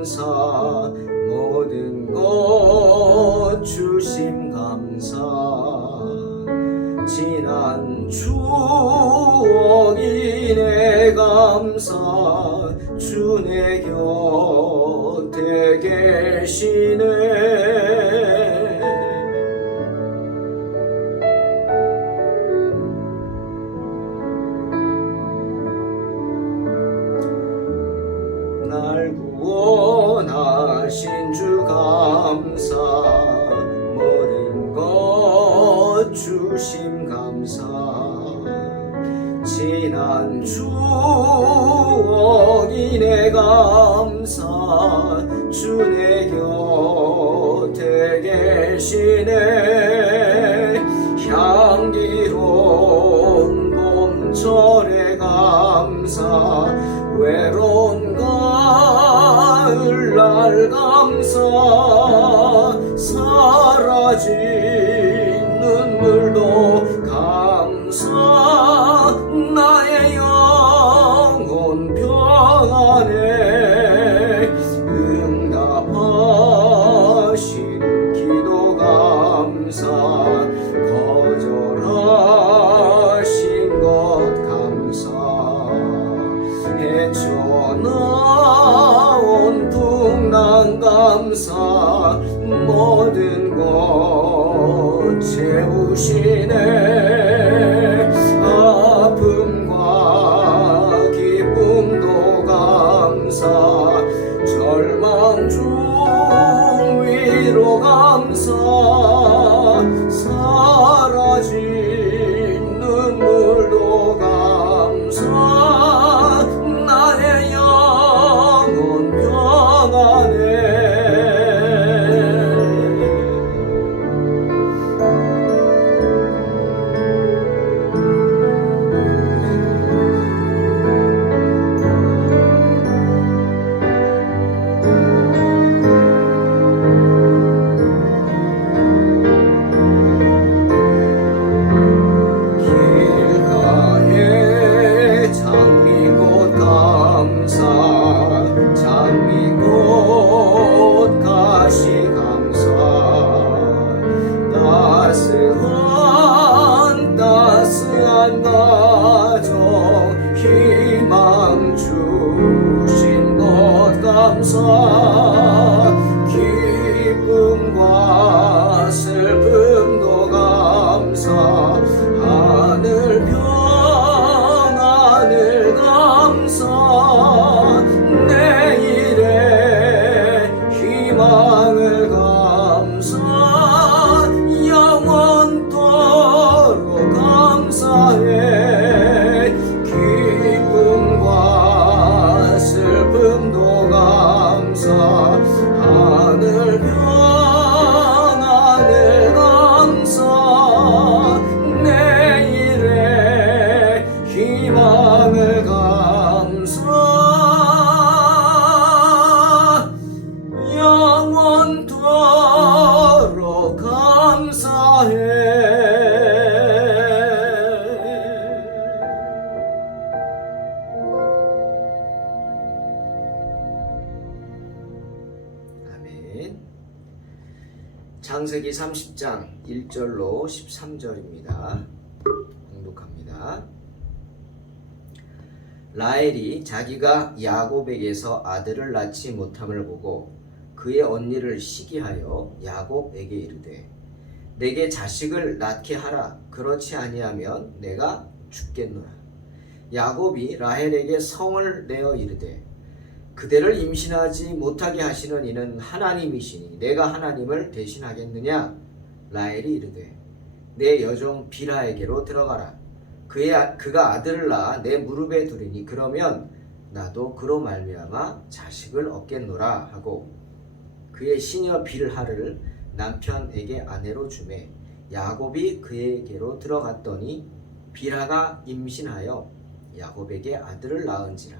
감사 모든 것 주심 감사 지난 추억이 내 감사 주 내 곁에 계시네 날 구원하신 주 감사 모든 것 주심 감사 지난 추억이 내 감사 주 내 곁에 계시네 향기로운 봄철의 감사 외로운 가을날 감사 사라진 눈물도 감사 나의 영혼 평안에 응답하신 기도 감사 거절하신 것 감사 헤쳐나온 풍랑 감사 모든 것 채우시네 아픔과 기쁨도 감사 절망 중 위로 감사 사라진 눈물도 감사 나의 영혼 평안해 길가에 장미꽃 감사 장미꽃 가시 감사 따스한 가정 희망 주신 것 감사 기쁨과 슬픔도 감사 하늘 평안을 감사 내일의 희망을 감사 영원토록 감사해 기쁨과 슬픔도 감사 하늘 평안을 감사 내일의 희망을 감사 영원토록 감사해 아멘. 창세기 30장 1절로 13절입니다. 공독합니다. 라헬이 자기가 야곱에게서 아들을 낳지 못함을 보고 그의 언니를 시기하여 야곱에게 이르되 내게 자식을 낳게 하라 그렇지 아니하면 내가 죽겠노라. 야곱이 라헬에게 성을 내어 이르되 그대를 임신하지 못하게 하시는 이는 하나님이시니 내가 하나님을 대신하겠느냐. 라헬이 이르되 내 여종 빌하에게로 들어가라. 그가 아들을 낳아 내 무릎에 두리니 그러면 나도 그로 말미암아 자식을 얻겠노라 하고 그의 시녀 빌하를 남편에게 아내로 주매 야곱이 그에게로 들어갔더니 빌하가 임신하여 야곱에게 아들을 낳은지라.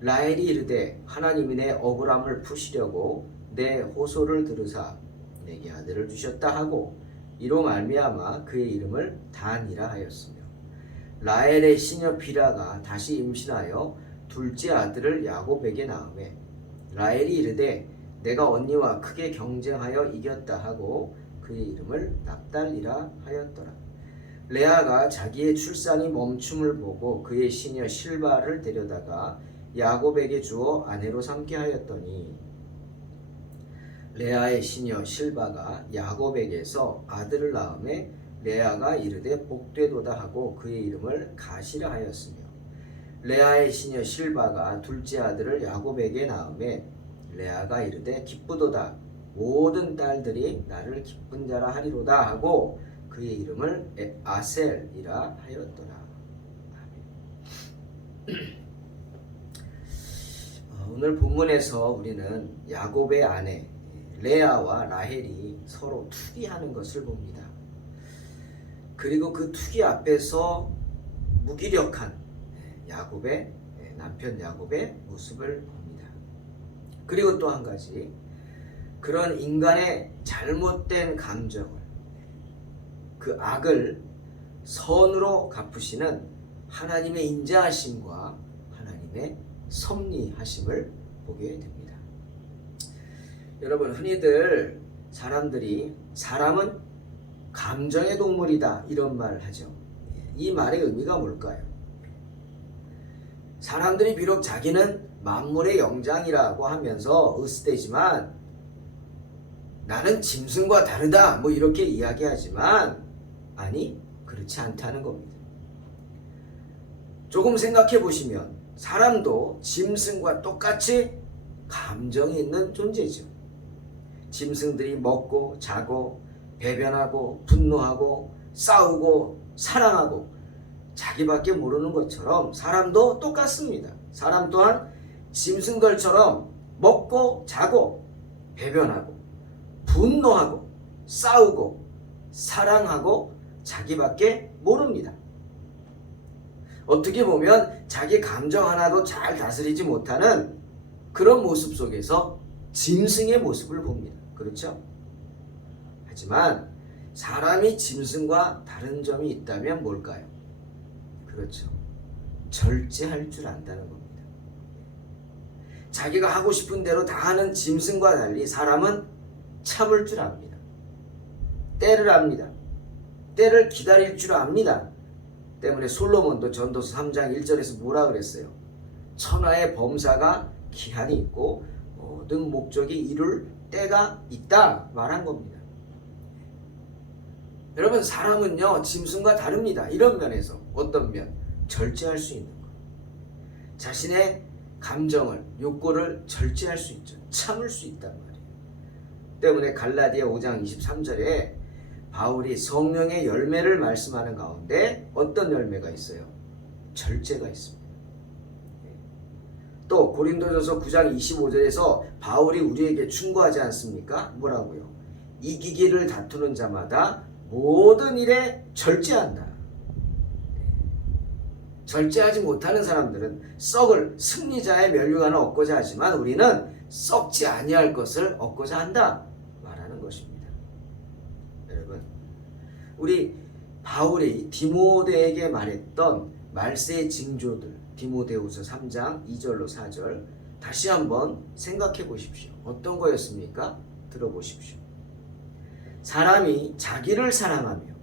라헬이 이르되 하나님이 내 억울함을 푸시려고 내 호소를 들으사 내게 아들을 주셨다 하고 이로 말미암아 그의 이름을 단이라 하였으며 라헬의 시녀 빌하가 다시 임신하여 둘째 아들을 야곱에게 낳으매 라헬이 이르되 내가 언니와 크게 경쟁하여 이겼다 하고 그의 이름을 납달리라 하였더라. 레아가 자기의 출산이 멈춤을 보고 그의 시녀 실바를 데려다가 야곱에게 주어 아내로 삼게 하였더니 레아의 시녀 실바가 야곱에게서 아들을 낳음에 레아가 이르되 복되도다 하고 그의 이름을 가시라 하였으며 레아의 시녀 실바가 둘째 아들을 야곱에게 낳음에 레아가 이르되 기쁘도다 모든 딸들이 나를 기쁜 자라 하리로다 하고 그의 이름을 아셀이라 하였더라. 오늘 본문에서 우리는 야곱의 아내 레아와 라헬이 서로 투기하는 것을 봅니다. 그리고 그 투기 앞에서 무기력한 야곱의 남편 야곱의 모습을 봅니다. 그리고 또 한 가지, 그런 인간의 잘못된 감정을, 그 악을 선으로 갚으시는 하나님의 인자하심과 하나님의 섭리하심을 보게 됩니다. 여러분, 흔히들 사람은 감정의 동물이다 이런 말을 하죠. 이 말의 의미가 뭘까요? 사람들이 비록 자기는 만물의 영장이라고 하면서 으스대지만 나는 짐승과 다르다 뭐 이렇게 이야기하지만 아니, 그렇지 않다는 겁니다. 조금 생각해 보시면 사람도 짐승과 똑같이 감정이 있는 존재죠. 짐승들이 먹고 자고 배변하고 분노하고 싸우고 사랑하고 자기밖에 모르는 것처럼 사람도 똑같습니다. 사람 또한 짐승들처럼 먹고 자고 배변하고 분노하고 싸우고 사랑하고 자기밖에 모릅니다. 어떻게 보면 자기 감정 하나도 잘 다스리지 못하는 그런 모습 속에서 짐승의 모습을 봅니다. 그렇죠? 하지만 사람이 짐승과 다른 점이 있다면 뭘까요? 그렇죠. 절제할 줄 안다는 겁니다. 자기가 하고 싶은 대로 다 하는 짐승과 달리 사람은 참을 줄 압니다. 때를 압니다. 때를 기다릴 줄 압니다. 때문에 솔로몬도 전도서 3장 1절에서 뭐라 그랬어요? 천하의 범사가 기한이 있고 모든 목적이 이룰 때가 있다 말한 겁니다. 여러분, 사람은요 짐승과 다릅니다. 이런 면에서 어떤 면? 절제할 수 있는 것. 자신의 감정을, 욕구를 절제할 수 있죠. 참을 수 있단 말이에요. 때문에 갈라디아 5장 23절에 바울이 성령의 열매를 말씀하는 가운데 어떤 열매가 있어요? 절제가 있습니다. 또 고린도전서 9장 25절에서 바울이 우리에게 충고하지 않습니까? 뭐라고요? 이기기를 다투는 자마다 모든 일에 절제한다. 절제하지 못하는 사람들은 썩을 승리자의 면류관을 얻고자 하지만 우리는 썩지 아니할 것을 얻고자 한다 말하는 것입니다. 여러분, 우리 바울이 디모데에게 말했던 말세의 징조들, 디모데후서 3장 2절로 4절 다시 한번 생각해 보십시오. 어떤 거였습니까? 들어보십시오. 사람이 자기를 사랑하며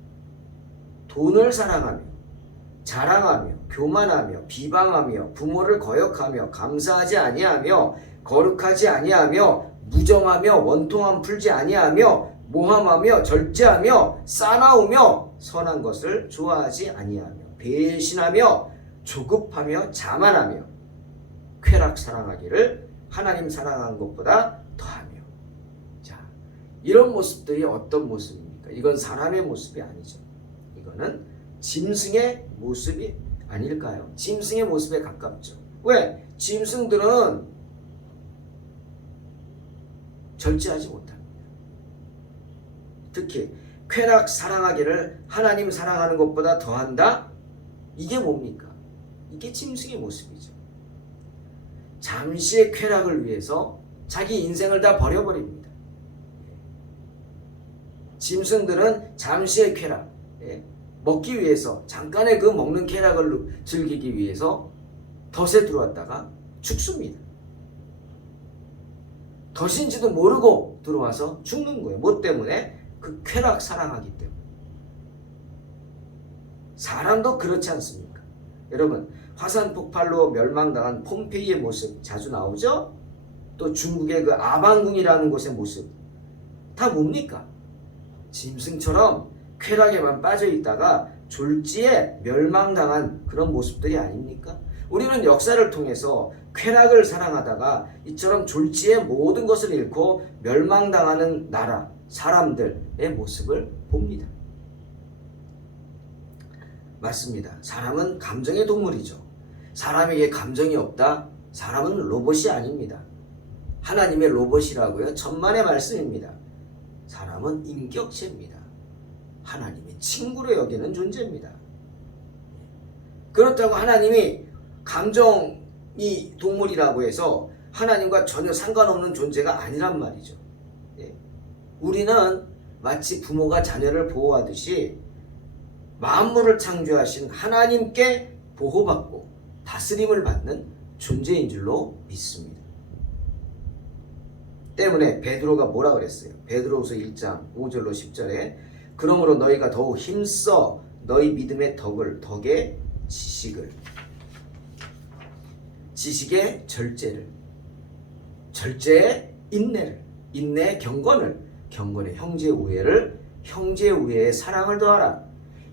돈을 사랑하며 자랑하며 교만하며 비방하며 부모를 거역하며 감사하지 아니하며 거룩하지 아니하며 무정하며 원통함 풀지 아니하며 모함하며 절제하며 싸나우며 선한 것을 좋아하지 아니하며 배신하며 조급하며 자만하며 쾌락 사랑하기를 하나님 사랑하는 것보다 더하며. 자, 이런 모습들이 어떤 모습입니까? 이건 사람의 모습이 아니죠. 이거는 짐승의 모습이 아닐까요? 짐승의 모습에 가깝죠. 왜? 짐승들은 절제하지 못합니다. 특히 쾌락 사랑하기를 하나님 사랑하는 것보다 더한다? 이게 뭡니까? 이게 짐승의 모습이죠. 잠시의 쾌락을 위해서 자기 인생을 다 버려버립니다. 짐승들은 잠시의 쾌락, 먹기 위해서 잠깐의 그 먹는 쾌락을 즐기기 위해서 덫에 들어왔다가 죽습니다. 덫인지도 모르고 들어와서 죽는 거예요. 뭐 때문에? 그 쾌락 사랑하기 때문에. 사람도 그렇지 않습니까? 여러분, 화산 폭발로 멸망당한 폼페이의 모습 자주 나오죠? 또 중국의 그 아방궁이라는 곳의 모습 다 뭡니까? 짐승처럼 쾌락에만 빠져 있다가 졸지에 멸망당한 그런 모습들이 아닙니까? 우리는 역사를 통해서 쾌락을 사랑하다가 이처럼 졸지에 모든 것을 잃고 멸망당하는 나라, 사람들의 모습을 봅니다. 맞습니다. 사람은 감정의 동물이죠. 사람에게 감정이 없다? 사람은 로봇이 아닙니다. 하나님의 로봇이라고요? 천만의 말씀입니다. 사람은 인격체입니다. 하나님의 친구로 여기는 존재입니다. 그렇다고 하나님이 감정이 동물이라고 해서 하나님과 전혀 상관없는 존재가 아니란 말이죠. 우리는 마치 부모가 자녀를 보호하듯이 만물을 창조하신 하나님께 보호받고 다스림을 받는 존재인 줄로 믿습니다. 때문에 베드로가 뭐라 그랬어요? 베드로후서 1장 5절로 10절에 그러므로 너희가 더욱 힘써 너희 믿음의 덕의 지식의 절제를, 절제의 인내의 경건의 형제 우애를, 형제 우애의 사랑을 더하라.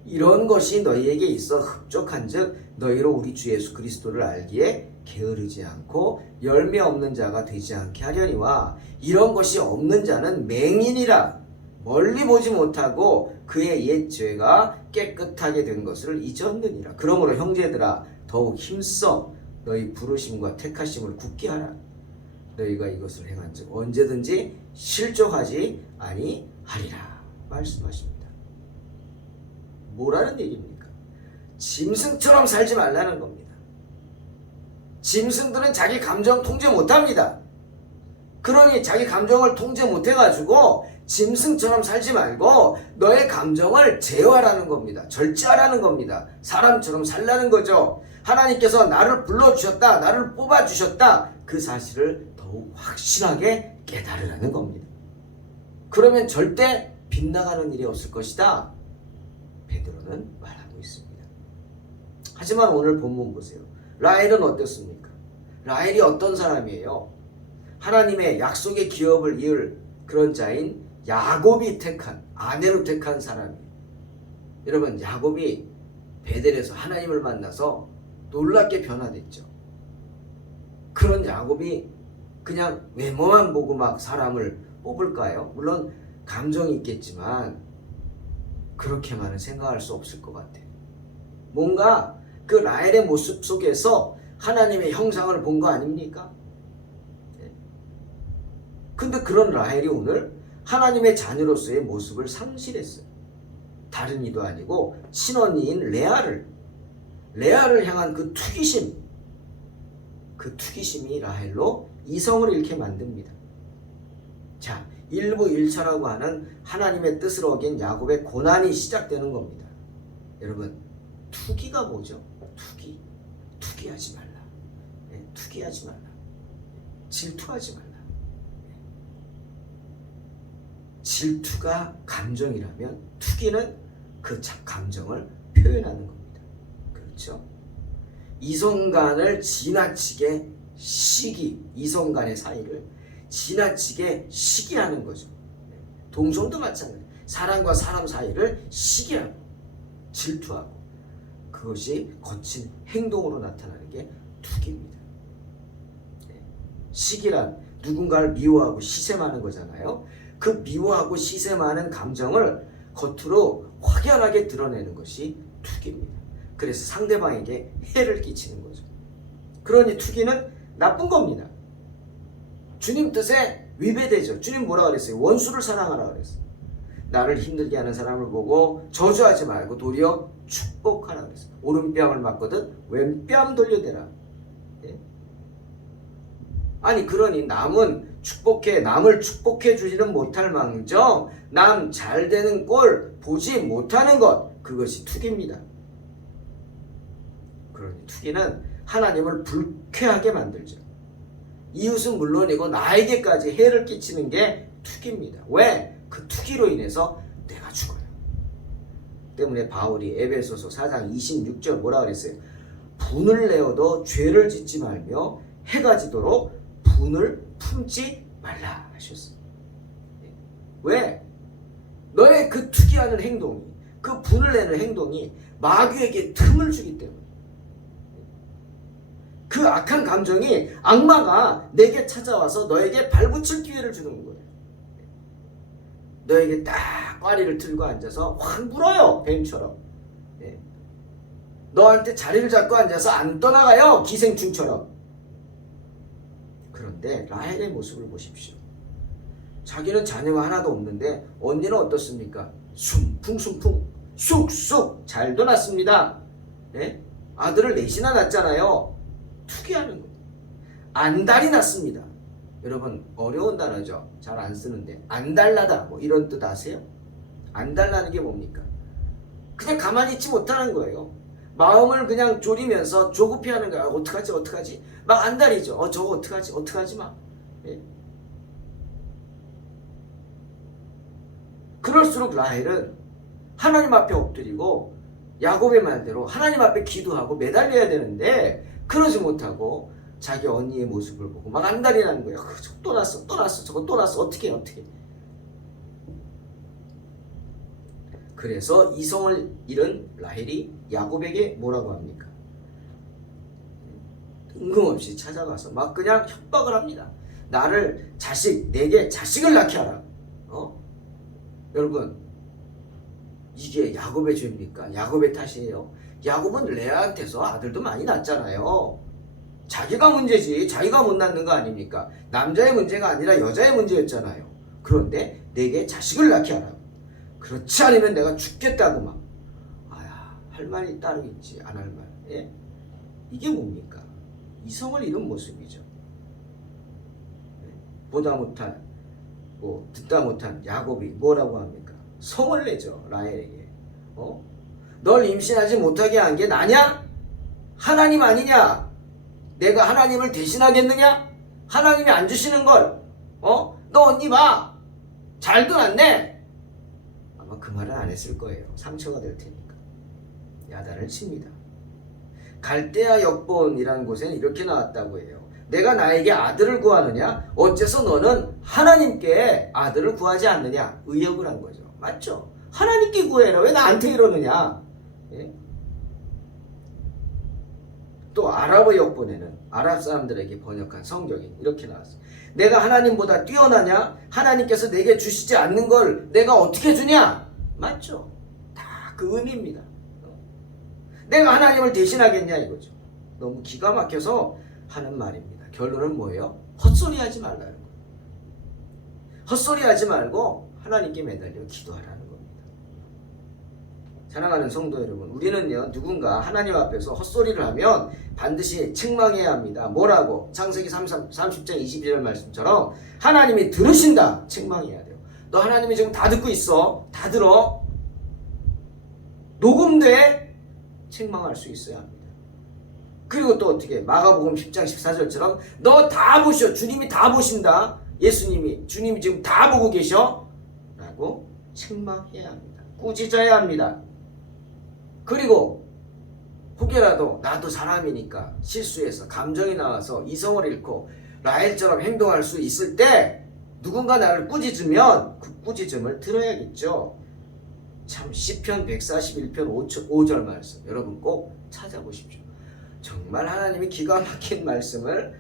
이런 것이 너희에게 있어 흡족한즉 너희로 우리 주 예수 그리스도를 알기에 게으르지 않고 열매 없는 자가 되지 않게 하려니와 이런 것이 없는 자는 맹인이라 멀리 보지 못하고 그의 옛 죄가 깨끗하게 된 것을 잊었느니라. 그러므로 형제들아 더욱 힘써 너희 부르심과 택하심을 굳게 하라. 너희가 이것을 행한즉 언제든지 실족하지 아니하리라 말씀하십니다. 뭐라는 얘기입니까? 짐승처럼 살지 말라는 겁니다. 짐승들은 자기 감정 통제 못합니다. 그러니 자기 감정을 통제 못해가지고 짐승처럼 살지 말고 너의 감정을 제어하라는 겁니다. 절제하라는 겁니다. 사람처럼 살라는 거죠. 하나님께서 나를 불러주셨다, 나를 뽑아주셨다, 그 사실을 더욱 확실하게 깨달으라는 겁니다. 그러면 절대 빗나가는 일이 없을 것이다, 베드로는 말하고 있습니다. 하지만 오늘 본문 보세요. 라헬은 어떻습니까? 라헬이 어떤 사람이에요? 하나님의 약속의 기업을 이을 그런 자인 야곱이 택한, 아내로 택한 사람이에요. 여러분, 야곱이 베델에서 하나님을 만나서 놀랍게 변화됐죠. 그런 야곱이 그냥 외모만 보고 막 사람을 뽑을까요? 물론 감정이 있겠지만 그렇게만은 생각할 수 없을 것 같아요. 뭔가 그 라헬의 모습 속에서 하나님의 형상을 본 거 아닙니까? 근데 그런 라헬이 오늘 하나님의 자녀로서의 모습을 상실했어요. 다른 이도 아니고 친언니인 레아를 향한 그 투기심이 라헬로 이성을 잃게 만듭니다. 자, 1부 1차라고 하는 하나님의 뜻을 어긴 야곱의 고난이 시작되는 겁니다. 여러분, 투기가 뭐죠? 투기하지 말라. 투기하지 말라. 질투하지 말라. 질투가 감정이라면 투기는 그 감정을 표현하는 겁니다. 그렇죠? 이성간을 지나치게 이성간의 사이를 지나치게 시기하는 거죠. 동성도 마찬가지예요. 사람과 사람 사이를 시기하고 질투하고 그것이 거친 행동으로 나타나는 게 투기입니다. 시기란 누군가를 미워하고 시샘하는 거잖아요. 그 미워하고 시샘하는 감정을 겉으로 확연하게 드러내는 것이 투기입니다. 그래서 상대방에게 해를 끼치는 거죠. 그러니 투기는 나쁜 겁니다. 주님 뜻에 위배되죠. 주님 뭐라 그랬어요? 원수를 사랑하라 그랬어요. 나를 힘들게 하는 사람을 보고 저주하지 말고 도리어 축복하라 그랬어요. 오른뺨을 맞거든 왼뺨 돌려대라. 아니 그러니 남을 축복해 주지는 못할 망정 남 잘 되는 꼴 보지 못하는 것, 그것이 투기입니다. 그러니 투기는 하나님을 불쾌하게 만들죠. 이웃은 물론이고 나에게까지 해를 끼치는 게 투기입니다. 왜? 그 투기로 인해서 내가 죽어요. 때문에 바울이 에베소서 4장 26절 뭐라 그랬어요? 분을 내어도 죄를 짓지 말며 해가 지도록 분을 품지 말라 하셨어요. 왜? 너의 그 투기하는 행동이, 그 분을 내는 행동이 마귀에게 틈을 주기 때문에, 그 악한 감정이 악마가 내게 찾아와서 너에게 발붙일 기회를 주는 거예요. 너에게 딱 꽈리를 들고 앉아서 확 물어요. 뱀처럼. 너한테 자리를 잡고 앉아서 안 떠나가요. 기생충처럼. 그런데 라헬의 모습을 보십시오. 자기는 자녀가 하나도 없는데 언니는 어떻습니까? 숨풍숨풍 쑥쑥 잘도 낳습니다. 아들을 넷이나 낳잖아요. 투기하는 거예요. 안달이 났습니다. 여러분 어려운 단어죠. 잘 안 쓰는데 안달나다 뭐 이런 뜻 아세요? 안달나는 게 뭡니까? 그냥 가만히 있지 못하는 거예요. 마음을 그냥 졸이면서 조급해하는 거야. 어떡하지 막 안달이죠. 저거 어떡하지 마. 그럴수록 라헬은 하나님 앞에 엎드리고 야곱의 말대로 하나님 앞에 기도하고 매달려야 되는데 그러지 못하고 자기 언니의 모습을 보고 막 안달이 나는 거예요. 또 났어 저거 또 났어 어떻게 그래서 이성을 잃은 라헬이 야곱에게 뭐라고 합니까? 뜬금없이 찾아가서 막 그냥 협박을 합니다. 내게 자식을 낳게 하라. 여러분 이게 야곱의 죄입니까? 야곱의 탓이에요? 야곱은 레아한테서 아들도 많이 낳았잖아요. 자기가 문제지 자기가 못 낳는 거 아닙니까? 남자의 문제가 아니라 여자의 문제였잖아요. 그런데 내게 자식을 낳게 하라. 그렇지 않으면 내가 죽겠다고 막 할 말이 따로 있지 안 할 말. 이게 뭡니까? 이성을 잃은 모습이죠. 보다 못한 듣다 못한 야곱이 뭐라고 합니까? 성을 내죠. 라헬에게. 널 임신하지 못하게 한 게 나냐? 하나님 아니냐? 내가 하나님을 대신하겠느냐? 하나님이 안 주시는 걸 너 언니 봐 잘도 낳네. 아마 그 말은 안 했을 거예요. 상처가 될 테니까 야단을 칩니다. 갈대아 역본이라는 곳에는 이렇게 나왔다고 해요. 내가 나에게 아들을 구하느냐? 어째서 너는 하나님께 아들을 구하지 않느냐? 의역을 한 거죠. 맞죠? 하나님께 구해라. 왜 나한테 이러느냐? 또 아랍어 역본에는 아랍 사람들에게 번역한 성경이 이렇게 나왔어요. 내가 하나님보다 뛰어나냐? 하나님께서 내게 주시지 않는 걸 내가 어떻게 주냐? 맞죠? 다 그 의미입니다. 내가 하나님을 대신하겠냐 이거죠. 너무 기가 막혀서 하는 말입니다. 결론은 뭐예요? 헛소리 하지 말라는 거예요. 헛소리 하지 말고 하나님께 매달려 기도하라는 겁니다. 사랑하는 성도 여러분, 우리는요 누군가 하나님 앞에서 헛소리를 하면 반드시 책망해야 합니다. 뭐라고? 창세기 30장 22절 말씀처럼 하나님이 들으신다. 책망해야 돼요. 너 하나님이 지금 다 듣고 있어. 다 들어. 녹음돼. 책망할 수 있어야 합니다. 그리고 또 어떻게 마가복음 10장 14절처럼 너 다 보셔. 주님이 다 보신다. 주님이 지금 다 보고 계셔. 라고 책망해야 합니다. 꾸짖어야 합니다. 그리고 혹여라도 나도 사람이니까 실수해서 감정이 나와서 이성을 잃고 라헬처럼 행동할 수 있을 때 누군가 나를 꾸짖으면 그 꾸짖음을 들어야겠죠. 참 시편 141편 5절 말씀 여러분 꼭 찾아보십시오. 정말 하나님이 기가 막힌 말씀을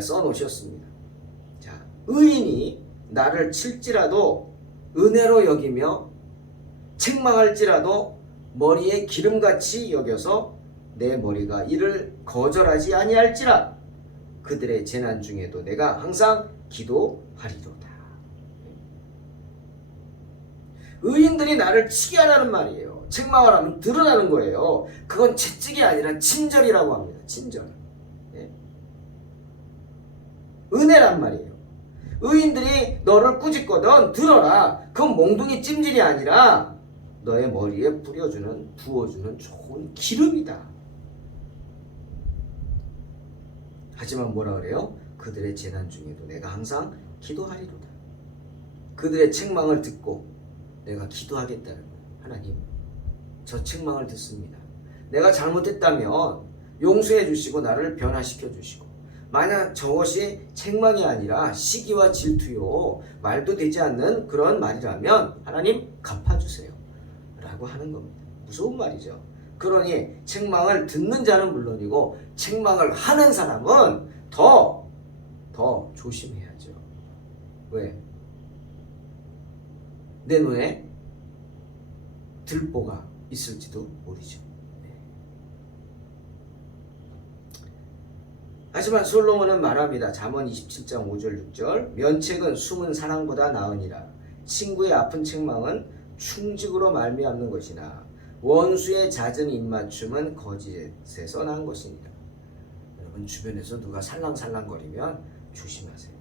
써놓으셨습니다. 자, 의인이 나를 칠지라도 은혜로 여기며 책망할지라도 머리에 기름같이 여겨서 내 머리가 이를 거절하지 아니할지라 그들의 재난 중에도 내가 항상 기도하리로다. 의인들이 나를 치게 하라는 말이에요. 책망을 하면 들으라는 거예요. 그건 채찍이 아니라 친절이라고 합니다. 친절. 은혜란 말이에요. 의인들이 너를 꾸짖거든 들어라. 그건 몽둥이 찜질이 아니라 너의 머리에 부어주는 좋은 기름이다. 하지만 뭐라 그래요? 그들의 재난 중에도 내가 항상 기도하리로다. 그들의 책망을 듣고 내가 기도하겠다는 거예요. 하나님, 저 책망을 듣습니다. 내가 잘못했다면 용서해 주시고 나를 변화시켜 주시고, 만약 저것이 책망이 아니라 시기와 질투요 말도 되지 않는 그런 말이라면 하나님 갚아주세요 라고 하는 겁니다. 무서운 말이죠. 그러니 책망을 듣는 자는 물론이고 책망을 하는 사람은 더 조심해야죠. 왜? 내 눈에 들보가 있을지도 모르죠. 하지만 솔로몬은 말합니다. 잠언 27장 5절 6절 면책은 숨은 사랑보다 나으니라. 친구의 아픈 책망은 충직으로 말미암는 것이나 원수의 잦은 입맞춤은 거짓에서 난 것이니라. 여러분 주변에서 누가 살랑살랑거리면 조심하세요.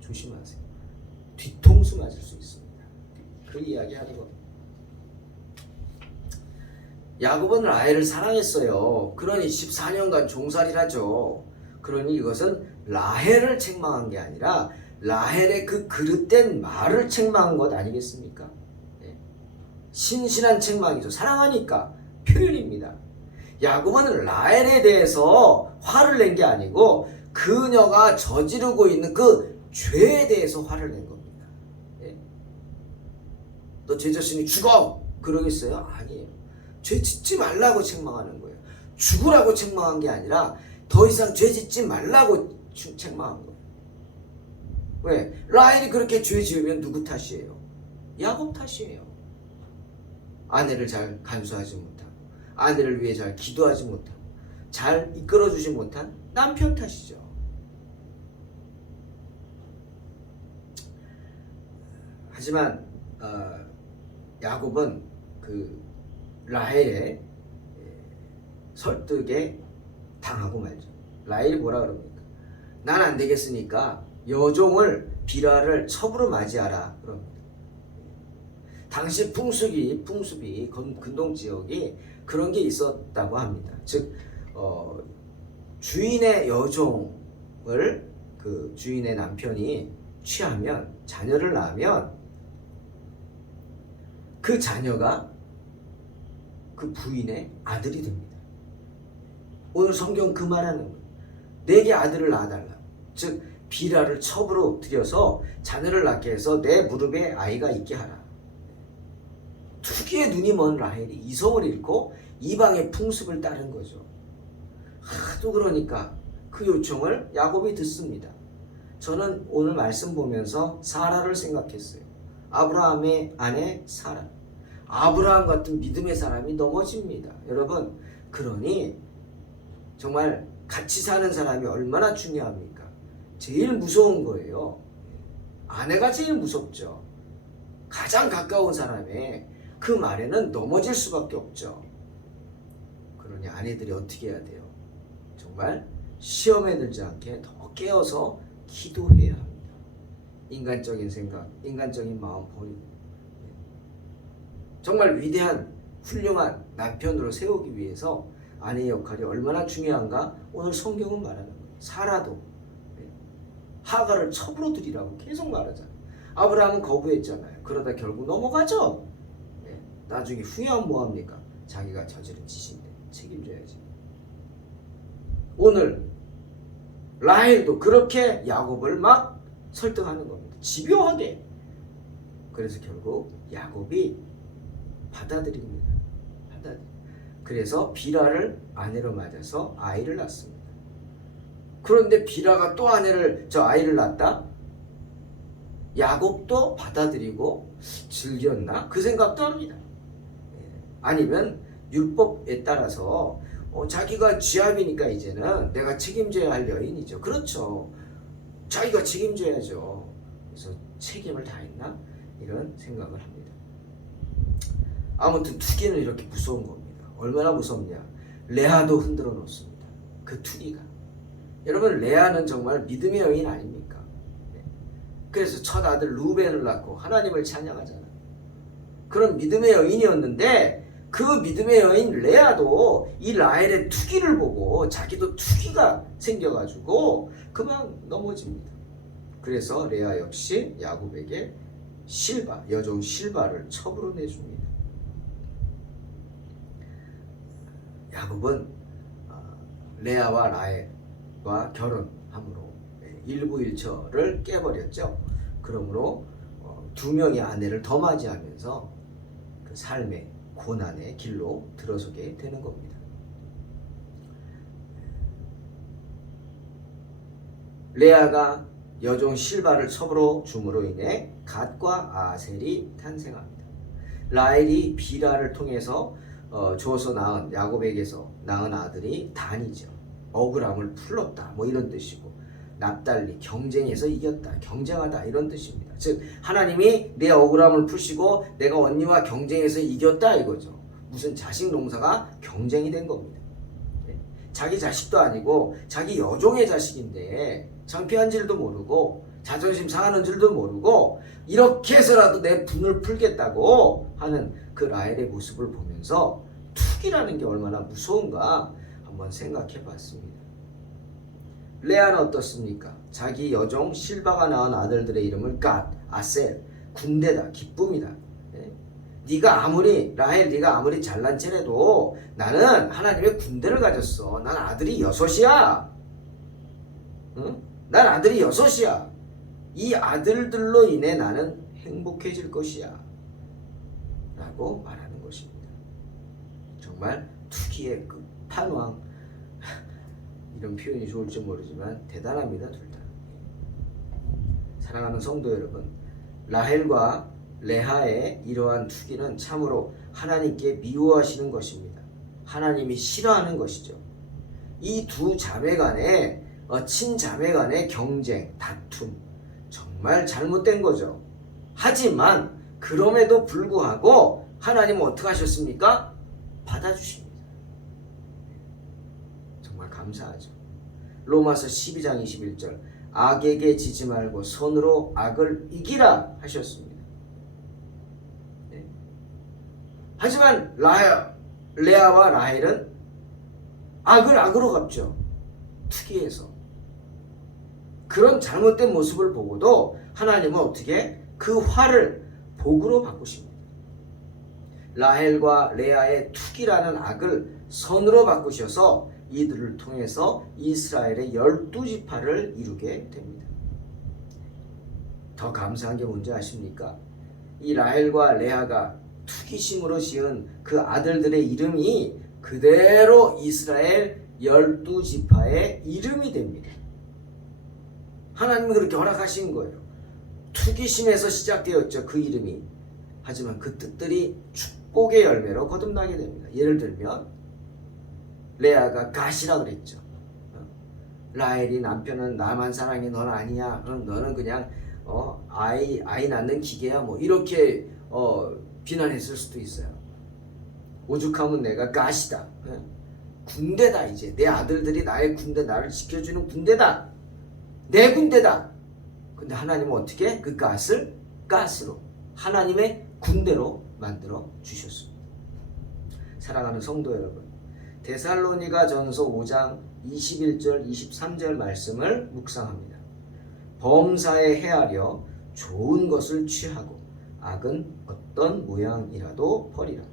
조심하세요. 뒤통수 맞을 수 있습니다. 그 이야기 하는 겁니다. 야곱은 라헬을 사랑했어요. 그러니 14년간 종살이를 하죠. 그러니 이것은 라헬을 책망한 게 아니라 라헬의 그 그릇된 말을 책망한 것 아니겠습니까? 네. 신실한 책망이죠. 사랑하니까 표현입니다. 야곱은 라헬에 대해서 화를 낸 게 아니고 그녀가 저지르고 있는 그 죄에 대해서 화를 낸 겁니다. 네. 너 죄 졌으니 죽어! 그러겠어요? 아니에요. 죄 짓지 말라고 책망하는 거예요. 죽으라고 책망한 게 아니라 더 이상 죄 짓지 말라고 책망한 거예요. 왜? 라헬이 그렇게 죄 지으면 누구 탓이에요? 야곱 탓이에요. 아내를 잘 간수하지 못하고, 아내를 위해 잘 기도하지 못하고, 잘 이끌어주지 못한 남편 탓이죠. 하지만 야곱은 그 라헬의 설득에 당하고 말죠. 라헬이 뭐라 그럽니까? 난 안 되겠으니까 여종을 비라를 첩으로 맞이하라 그럽니다. 당시 풍습이 근동 지역이 그런 게 있었다고 합니다. 즉 주인의 여종을 그 주인의 남편이 취하면 자녀를 낳으면 그 자녀가 그 부인의 아들이 됩니다. 오늘 성경 그 말하는 거예요. 내게 아들을 낳아달라. 즉 비라를 첩으로 들여서 자녀를 낳게 해서 내 무릎에 아이가 있게 하라. 투기에 눈이 먼 라헬이 이성을 잃고 이방의 풍습을 따른 거죠. 하도 그러니까 그 요청을 야곱이 듣습니다. 저는 오늘 말씀 보면서 사라를 생각했어요. 아브라함의 아내 사라. 아브라함 같은 믿음의 사람이 넘어집니다. 여러분, 그러니 정말 같이 사는 사람이 얼마나 중요합니까? 제일 무서운 거예요. 아내가 제일 무섭죠. 가장 가까운 사람의 그 말에는 넘어질 수밖에 없죠. 그러니 아내들이 어떻게 해야 돼요? 정말 시험에 들지 않게 더 깨어서 기도해야 합니다. 인간적인 생각, 인간적인 마음 버리고 정말 위대한 훌륭한 남편으로 세우기 위해서 아내의 역할이 얼마나 중요한가 오늘 성경은 말하는 거예요. 사라도 하가를 첩으로 들이라고 계속 말하잖아요. 아브라함은 거부했잖아요. 그러다 결국 넘어가죠. 나중에 후회하면 뭐합니까? 자기가 저지른 짓인데 책임져야지. 오늘 라헬도 그렇게 야곱을 막 설득하는 겁니다. 집요하게. 그래서 결국 야곱이 받아들입니다. 그래서 비라를 아내로 맞아서 아이를 낳습니다. 그런데 비라가 또 아이를 낳았다? 야곱도 받아들이고 즐겼나? 그 생각도 합니다. 아니면 율법에 따라서 자기가 쥐압이니까 이제는 내가 책임져야 할 여인이죠. 그렇죠. 자기가 책임져야죠. 그래서 책임을 다했나? 이런 생각을 합니다. 아무튼 투기는 이렇게 무서운 겁니다. 얼마나 무섭냐? 레아도 흔들어 놓습니다. 그 투기가. 여러분, 레아는 정말 믿음의 여인 아닙니까? 그래서 첫 아들 루벤을 낳고 하나님을 찬양하잖아요. 그런 믿음의 여인이었는데 그 믿음의 여인 레아도 이 라헬의 투기를 보고 자기도 투기가 생겨가지고 그만 넘어집니다. 그래서 레아 역시 야곱에게 실바, 여종 실바를 첩으로 내줍니다. 야곱은 레아와 라헬과 결혼함으로 일부일처를 깨버렸죠. 그러므로 두 명의 아내를 더 맞이하면서 그 삶의 고난의 길로 들어서게 되는 겁니다. 레아가 여종 실바를 첩으로 줌으로 인해 갓과 아셀이 탄생합니다. 라헬이 비라를 통해서 줘서 낳은 야곱에게서 낳은 아들이 단이죠. 억울함을 풀었다 뭐 이런 뜻이고, 납달리 경쟁에서 이겼다, 경쟁하다 이런 뜻입니다. 즉 하나님이 내 억울함을 푸시고 내가 언니와 경쟁에서 이겼다 이거죠. 무슨 자식 농사가 경쟁이 된 겁니다. 자기 자식도 아니고 자기 여종의 자식인데 창피한 줄도 모르고 자존심 상하는 줄도 모르고 이렇게 해서라도 내 분을 풀겠다고 하는 그 라헬의 모습을 보면서 투기라는 게 얼마나 무서운가 한번 생각해 봤습니다. 레아는 어떻습니까? 자기 여종 실바가 낳은 아들들의 이름을 갓, 아셀, 군대다, 기쁨이다. 네가 아무리 라헬 네가 아무리 잘난 체라도 나는 하나님의 군대를 가졌어. 난 아들이 6이야. 응? 난 아들이 6이야. 이 아들들로 인해 나는 행복해질 것이야 라고 말하는 것입니다. 정말 투기의 끝판왕, 이런 표현이 좋을지 모르지만 대단합니다. 둘 다. 사랑하는 성도 여러분, 라헬과 레아의 이러한 투기는 참으로 하나님께 미워하시는 것입니다. 하나님이 싫어하는 것이죠. 이 두 자매 간의 친자매 간의 경쟁, 다툼, 정말 잘못된 거죠. 하지만 그럼에도 불구하고 하나님은 어떻게 하셨습니까? 받아주십니다. 정말 감사하죠. 로마서 12장 21절, 악에게 지지 말고 선으로 악을 이기라 하셨습니다. 하지만 레아와 라헬은 악을 악으로 갚죠. 투기해서. 그런 잘못된 모습을 보고도 하나님은 어떻게 그 화를 복으로 바꾸십니다. 라헬과 레아의 투기라는 악을 선으로 바꾸셔서 이들을 통해서 이스라엘의 12지파를 이루게 됩니다. 더 감사한 게 뭔지 아십니까? 이 라헬과 레아가 투기심으로 지은 그 아들들의 이름이 그대로 이스라엘 12지파의 이름이 됩니다. 하나님이 그렇게 허락하신 거예요. 투기심에서 시작되었죠, 그 이름이. 하지만 그 뜻들이 축복의 열매로 거듭나게 됩니다. 예를 들면 레아가 갓이라 그랬죠. 라헬이 남편은 나만 사랑해, 넌 아니야. 너는 그냥 아이 낳는 기계야. 뭐 이렇게 비난했을 수도 있어요. 오죽하면 내가 갓이다. 군대다. 이제 내 아들들이 나의 군대, 나를 지켜주는 군대다. 내 군대다. 근데 하나님은 어떻게 그 갓을 가스로, 하나님의 군대로 만들어 주셨습니다. 사랑하는 성도 여러분, 데살로니가 전서 5장 21절 23절 말씀을 묵상합니다. 범사에 헤아려 좋은 것을 취하고 악은 어떤 모양이라도 버리라.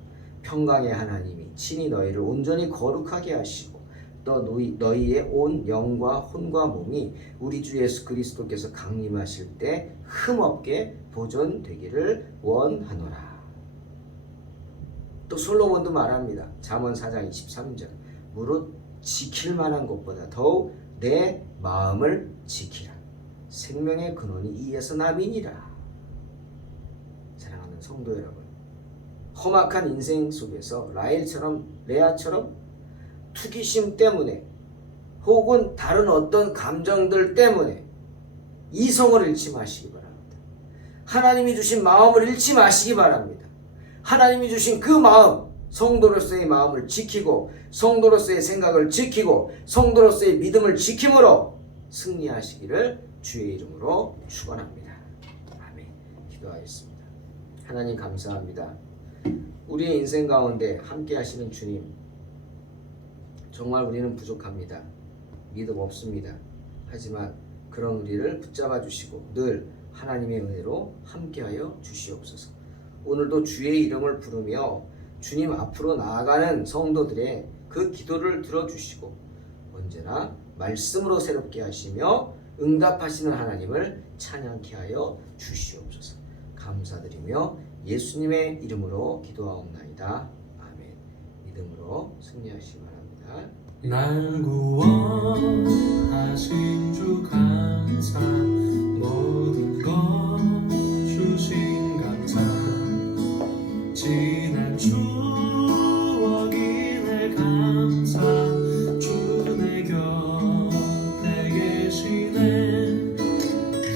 평강의 하나님이 친히 너희를 온전히 거룩하게 하시고 또 너희의 온 영과 혼과 몸이 우리 주 예수 그리스도께서 강림하실 때 흠없게 보존되기를 원하노라. 또 솔로몬도 말합니다. 잠언 4장 23절, 무릇 지킬 만한 것보다 더욱 내 마음을 지키라. 생명의 근원이 이에서 남이니라. 사랑하는 성도 여러분, 험악한 인생 속에서 라헬처럼 레아처럼 투기심 때문에 혹은 다른 어떤 감정들 때문에 이성을 잃지 마시기 바랍니다. 하나님이 주신 마음을 잃지 마시기 바랍니다. 하나님이 주신 그 마음, 성도로서의 마음을 지키고 성도로서의 생각을 지키고 성도로서의 믿음을 지킴으로 승리하시기를 주의 이름으로 축원합니다. 아멘. 기도하겠습니다. 하나님 감사합니다. 우리의 인생 가운데 함께 하시는 주님, 정말 우리는 부족합니다. 믿음 없습니다. 하지만 그런 우리를 붙잡아 주시고 늘 하나님의 은혜로 함께하여 주시옵소서. 오늘도 주의 이름을 부르며 주님 앞으로 나아가는 성도들의 그 기도를 들어주시고 언제나 말씀으로 새롭게 하시며 응답하시는 하나님을 찬양케 하여 주시옵소서. 감사드리며 예수님의 이름으로 기도하옵나이다. 아멘. 믿음으로 승리하시기 바랍니다. 날 구원하신 주 감사, 모든 것 주신 감사, 지난 추억이 내 감사, 주 내 곁에 계시네.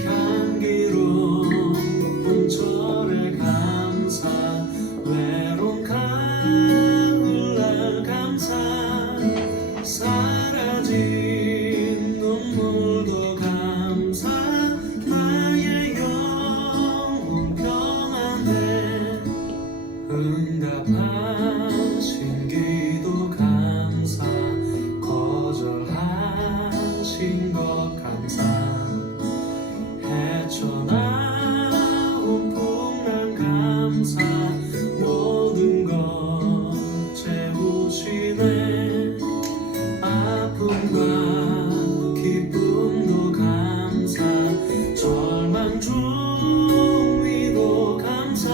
향기로운 절에 감사, 외로운 가을날 감사, 사라진 눈물도 감사, 나의 영혼 평안해. 응답하신 기도 감사, 거절하신 것 감사, 헤쳐나온 풍랑 감사, 모든 것 채우시네. 아픔과 기쁨도 감사, 절망 중위도 감사,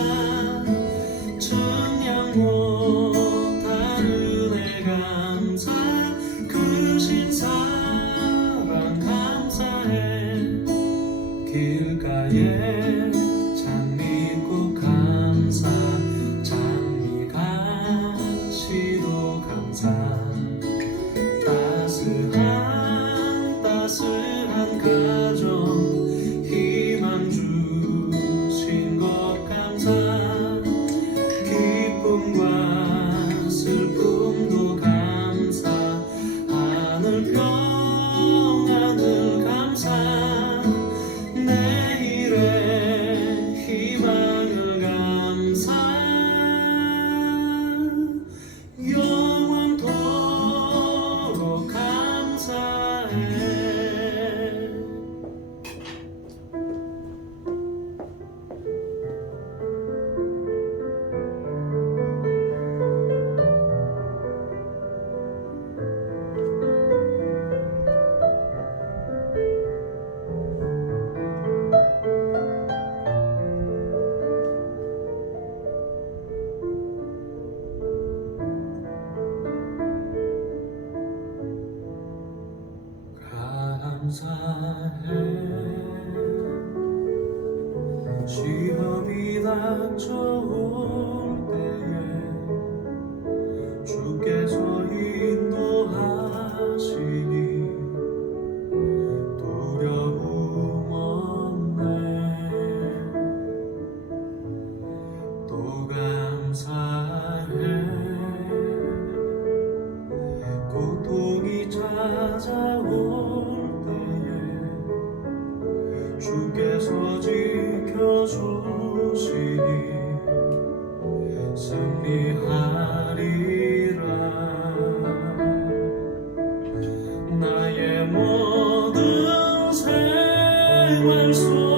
증량 못할 은혜 감사, 크신 사랑 감사해. 길가에 장미꽃 감사, 장미가시도 감사, 따스한 가정 희망 주신 것 감사, 기쁨과 슬픔도 감사, 하늘 평안을 감사, 내일의 희망을 감사, 영원토록 감사해. 감사해. 시험이 닥쳐올 때에 주께서 인도하시니 두려움 없네. 또 감사해. 고통이 찾아올 때에 주께서 지켜주시니 승리하리라. 나의 모든 생활 속